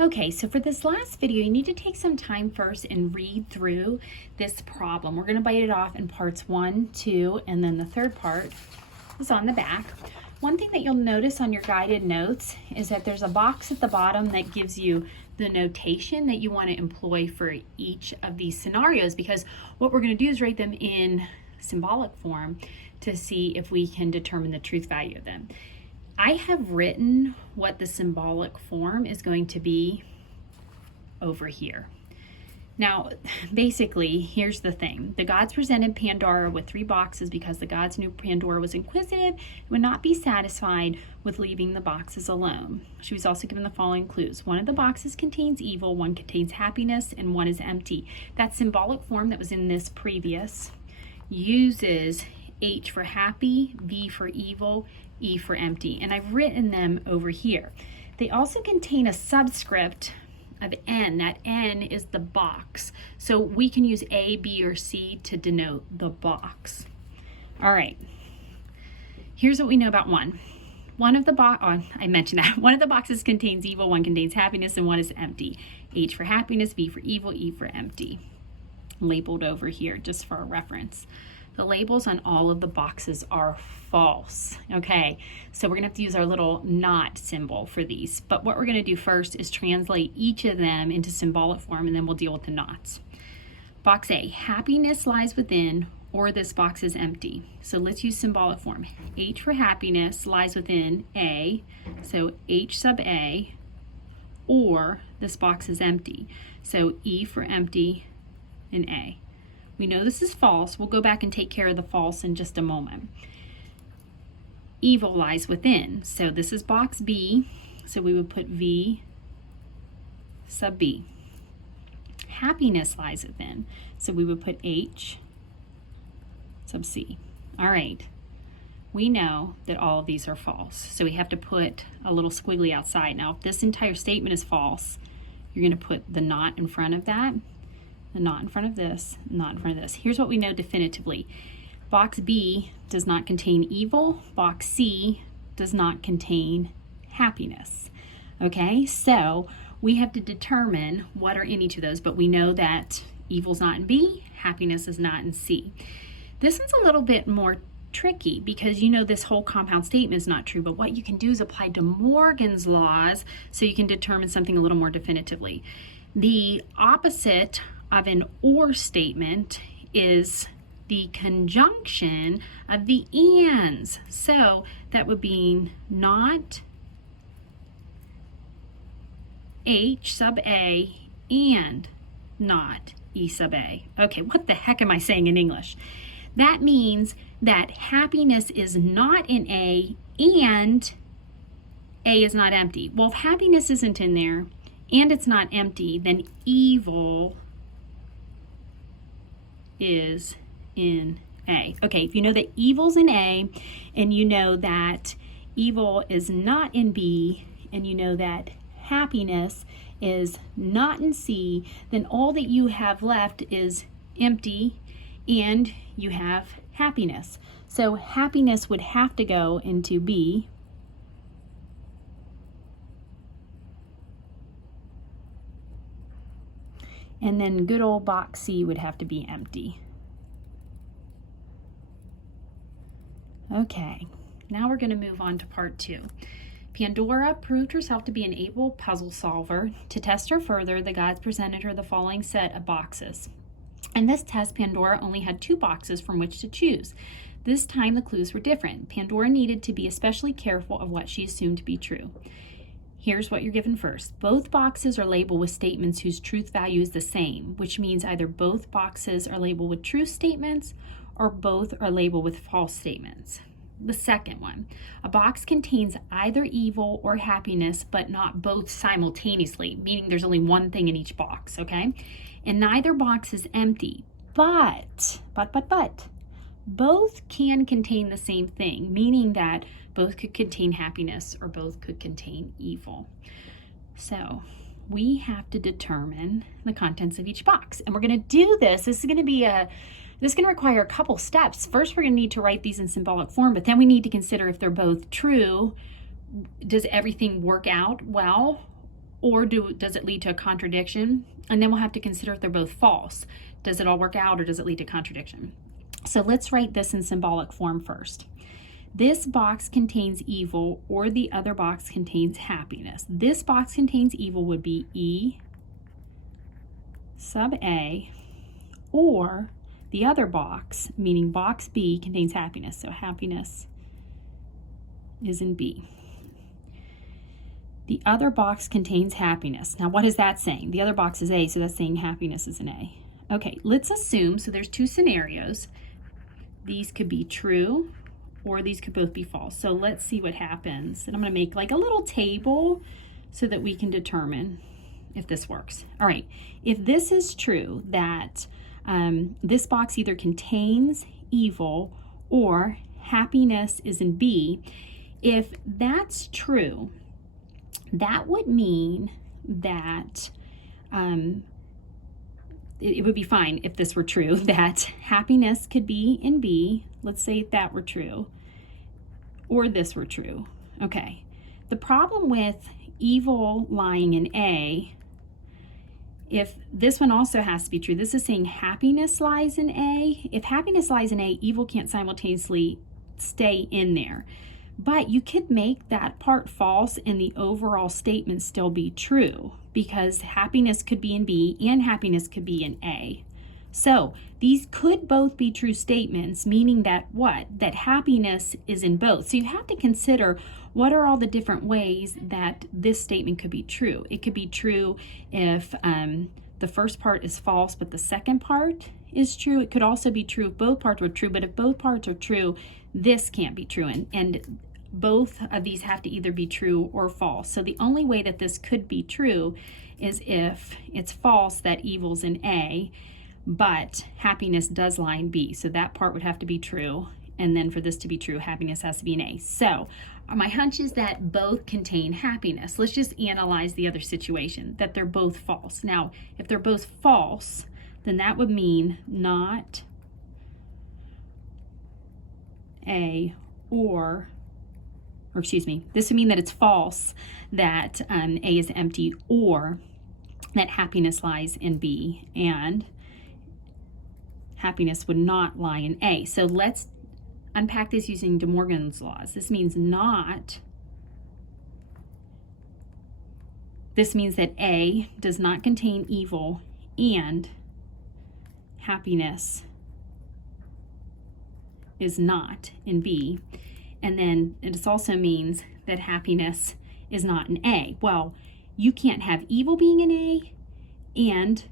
Okay, so for this last video, you need to take some time first and read through this problem. We're going to bite it off in parts 1, 2, and then the third part is on the back. One thing that you'll notice on your guided notes is that there's a box at the bottom that gives you the notation that you want to employ for each of these scenarios, because what we're going to do is write them in symbolic form to see if we can determine the truth value of them. I have written what the symbolic form is going to be over here. Now, basically, here's the thing. The gods presented Pandora with 3 boxes because the gods knew Pandora was inquisitive and would not be satisfied with leaving the boxes alone. She was also given the following clues. One of the boxes contains evil, one contains happiness, and one is empty. That symbolic form that was in this previous uses H for happy, V for evil, E for empty, and I've written them over here. They also contain a subscript of N. That N is the box, so we can use A, B, or C to denote the box. All right, here's what we know about one. One of the I mentioned that. One of the boxes contains evil, one contains happiness, and one is empty. H for happiness, V for evil, E for empty. Labeled over here just for a reference. The labels on all of the boxes are false. Okay, so we're gonna have to use our little not symbol for these. But what we're gonna do first is translate each of them into symbolic form, and then we'll deal with the nots. Box A, happiness lies within, or this box is empty. So let's use symbolic form. H for happiness lies within A, so H sub A, or this box is empty. So E for empty and A. We know this is false. We'll go back and take care of the false in just a moment. Evil lies within. So this is box B. So we would put V sub B. Happiness lies within. So we would put H sub C. All right. We know that all of these are false. So we have to put a little squiggly outside. Now, if this entire statement is false, you're going to put the not in front of that. The not in front of this, not in front of this. Here's what we know definitively. Box B does not contain evil. Box C does not contain happiness. Okay, so we have to determine what are in each of those, but we know that evil's not in B, happiness is not in C. This one's a little bit more tricky because you know this whole compound statement is not true, but what you can do is apply De Morgan's laws so you can determine something a little more definitively. The opposite of an or statement is the conjunction of the ands. So that would be not H sub A and not E sub A. Okay, what the heck am I saying in English? That means that happiness is not in A and A is not empty. Well, if happiness isn't in there and it's not empty, then evil is in A. Okay, if you know that evil's in A, and you know that evil is not in B, and you know that happiness is not in C, then all that you have left is empty, and you have happiness. So happiness would have to go into B, and then good old box C would have to be empty. Okay, now we're going to move on to part 2. Pandora proved herself to be an able puzzle solver. To test her further, the gods presented her the following set of boxes. In this test, Pandora only had 2 boxes from which to choose. This time the clues were different. Pandora needed to be especially careful of what she assumed to be true. Here's what you're given first. Both boxes are labeled with statements whose truth value is the same, which means either both boxes are labeled with true statements or both are labeled with false statements. The second one, a box contains either evil or happiness, but not both simultaneously, meaning there's only one thing in each box, okay? And neither box is empty, but, both can contain the same thing, meaning that both could contain happiness or both could contain evil. So we have to determine the contents of each box. And we're going to do this. This is going to require a couple steps. First, we're going to need to write these in symbolic form, but then we need to consider if they're both true, does everything work out well? or does it lead to a contradiction? And then we'll have to consider if they're both false. Does it all work out, or does it lead to contradiction? So let's write this in symbolic form first. This box contains evil, or the other box contains happiness. This box contains evil would be E sub A, or the other box, meaning box B, contains happiness. So happiness is in B. The other box contains happiness. Now, what is that saying? The other box is A, so that's saying happiness is an A. Okay, let's assume, so there's two scenarios. These could be true, or these could both be false. So let's see what happens. And I'm going to make like a little table so that we can determine if this works. All right, if this is true, that this box either contains evil or happiness is in B, if that's true, that would mean that it would be fine if this were true, that happiness could be in B. Let's say if that were true, or this were true. Okay. The problem with evil lying in A, if this one also has to be true, this is saying happiness lies in A. If happiness lies in A, evil can't simultaneously stay in there. But you could make that part false and the overall statement still be true, because happiness could be in B and happiness could be in A. So these could both be true statements, meaning that what? That happiness is in both. So you have to consider what are all the different ways that this statement could be true. It could be true if the first part is false, but the second part is true. It could also be true if both parts were true, but if both parts are true, this can't be true. And both of these have to either be true or false. So the only way that this could be true is if it's false that evil's in A, but happiness does lie in B. So that part would have to be true. And then for this to be true, happiness has to be in A. So my hunch is that both contain happiness. Let's just analyze the other situation, that they're both false. Now, if they're both false, then that would mean not A or excuse me, this would mean that it's false that A is empty, or that happiness lies in B, and happiness would not lie in A. So let's unpack this using De Morgan's laws. This means that A does not contain evil and happiness is not in B. And then it also means that happiness is not in A. Well, you can't have evil being in A and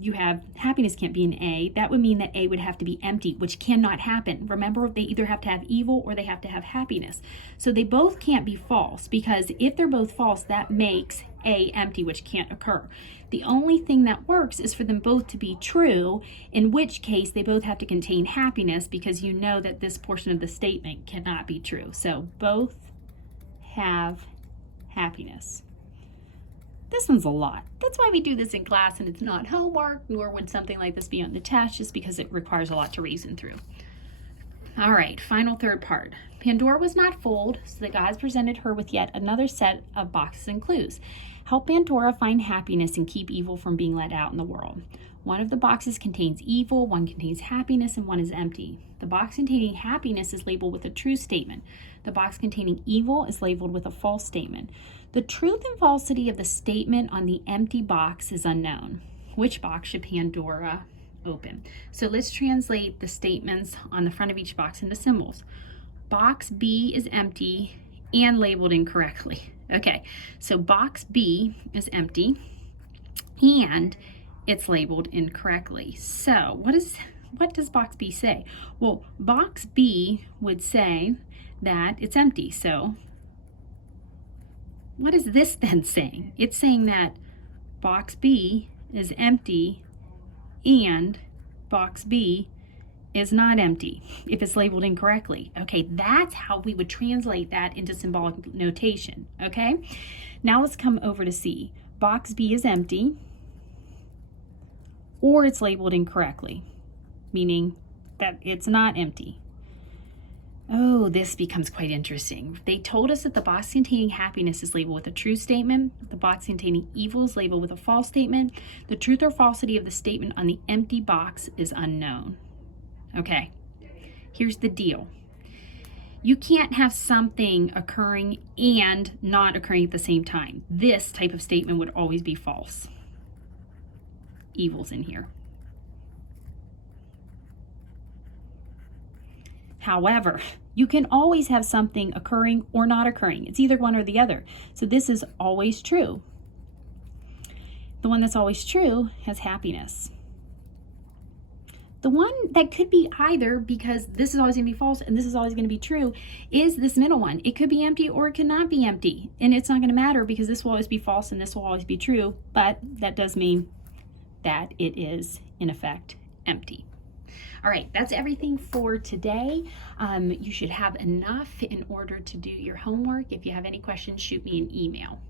you have happiness can't be in A. That would mean that A would have to be empty, which cannot happen. Remember, they either have to have evil or they have to have happiness. So they both can't be false, because if they're both false, that makes A empty, which can't occur. The only thing that works is for them both to be true, in which case they both have to contain happiness, because you know that this portion of the statement cannot be true. So both have happiness. This one's a lot. That's why we do this in class, and it's not homework, nor would something like this be on the test, just because it requires a lot to reason through. All right, final third part. Pandora was not fooled, so the gods presented her with yet another set of boxes and clues. Help Pandora find happiness and keep evil from being let out in the world. One of the boxes contains evil, one contains happiness, and one is empty. The box containing happiness is labeled with a true statement. The box containing evil is labeled with a false statement. The truth and falsity of the statement on the empty box is unknown. Which box should Pandora open? So let's translate the statements on the front of each box into symbols. Box B is empty and labeled incorrectly. Okay, so box B is empty and it's labeled incorrectly. So what does box B say? Well, box B would say that it's empty. So what is this then saying? It's saying that box B is empty and box B is not empty if it's labeled incorrectly. Okay, that's how we would translate that into symbolic notation. Okay, now let's come over to C. Box B is empty or it's labeled incorrectly, meaning that it's not empty. Oh, this becomes quite interesting. They told us that the box containing happiness is labeled with a true statement. The box containing evil is labeled with a false statement. The truth or falsity of the statement on the empty box is unknown. Okay, here's the deal. You can't have something occurring and not occurring at the same time. This type of statement would always be false. Evil's in here. However, you can always have something occurring or not occurring. It's either one or the other. So this is always true. The one that's always true has happiness. The one that could be either, because this is always going to be false and this is always going to be true, is this middle one. It could be empty or it could not be empty. And it's not going to matter because this will always be false and this will always be true. But that does mean that it is, in effect, empty. All right, that's everything for today. You should have enough in order to do your homework. If you have any questions, shoot me an email.